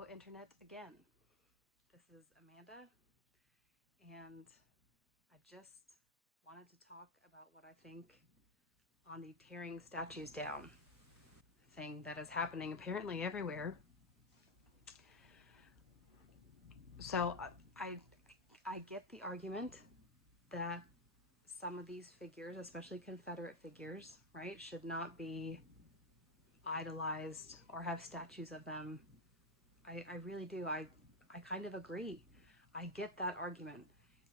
Hello, Internet again. This is Amanda, and I just wanted to talk about what I think on the tearing statues down thing that is happening apparently everywhere. So I get the argument that some of these figures, especially Confederate figures, right, should not be idolized or have statues of them. I really do. I kind of agree. I get that argument.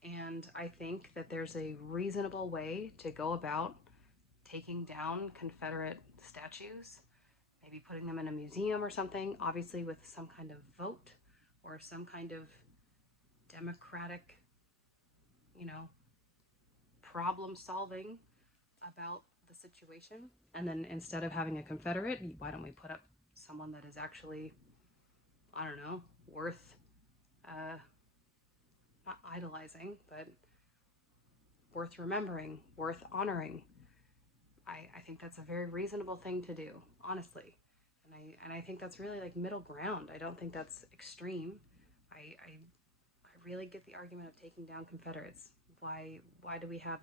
And I think that there's a reasonable way to go about taking down Confederate statues, maybe putting them in a museum or something, obviously with some kind of vote or some kind of democratic, problem solving about the situation. And then instead of having a Confederate, why don't we put up someone that is actually, I don't know, worth not idolizing, but worth remembering, worth honoring. I think that's a very reasonable thing to do, honestly. And I think that's really like middle ground. I don't think that's extreme. I really get the argument of taking down Confederates. Why do we have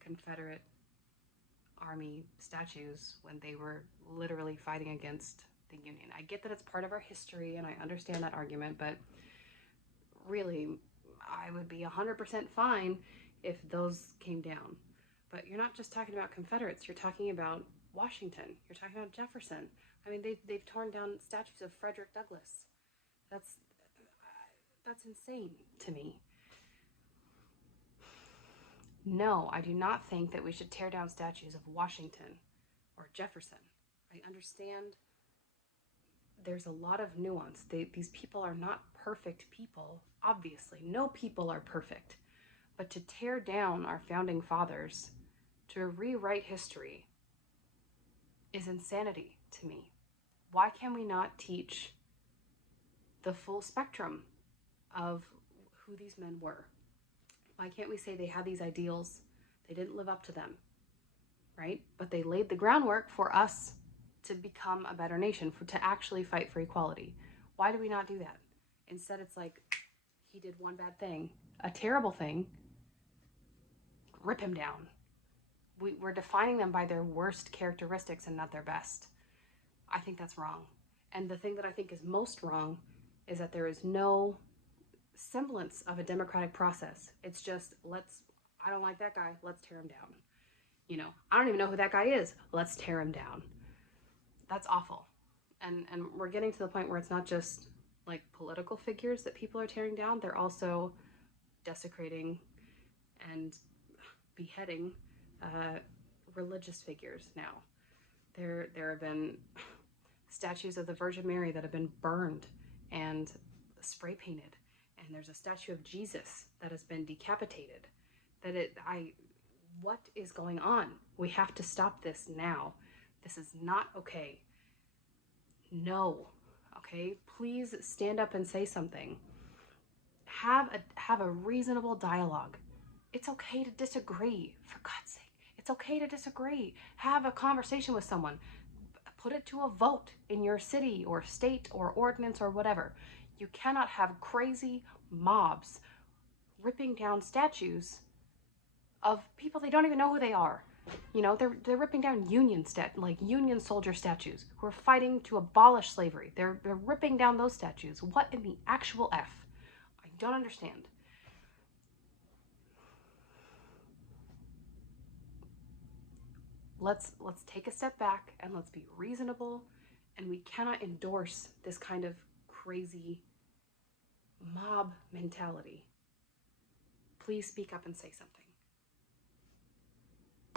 Confederate Army statues when they were literally fighting against the Union? I get that it's part of our history, and I understand that argument, but really, I would be 100% fine if those came down. But you're not just talking about Confederates, you're talking about Washington, you're talking about Jefferson. I mean, they've torn down statues of Frederick Douglass. That's insane to me. No, I do not think that we should tear down statues of Washington or Jefferson. I understand there's a lot of nuance. These people are not perfect people, obviously. No people are perfect. But to tear down our founding fathers, to rewrite history, is insanity to me. Why can we not teach the full spectrum of who these men were? Why can't we say they had these ideals, they didn't live up to them, right? But they laid the groundwork for us to become a better nation, to actually fight for equality. Why do we not do that? Instead, it's like, he did one bad thing, a terrible thing, rip him down. We're defining them by their worst characteristics and not their best. I think that's wrong. And the thing that I think is most wrong is that there is no semblance of a democratic process. It's just, I don't like that guy, let's tear him down. I don't even know who that guy is, let's tear him down. That's awful. And we're getting to the point where it's not just like political figures that people are tearing down, they're also desecrating and beheading religious figures now. There have been statues of the Virgin Mary that have been burned and spray painted, and there's a statue of Jesus that has been decapitated. What is going on? We have to stop this now. This is not okay. No, okay? Please stand up and say something. Have a reasonable dialogue. It's okay to disagree, for God's sake. It's okay to disagree. Have a conversation with someone. Put it to a vote in your city or state or ordinance or whatever. You cannot have crazy mobs ripping down statues of people they don't even know who they are. They're ripping down Union soldier statues who are fighting to abolish slavery. They're ripping down those statues. What in the actual F? I don't understand. Let's take a step back and let's be reasonable, and we cannot endorse this kind of crazy mob mentality. Please speak up and say something.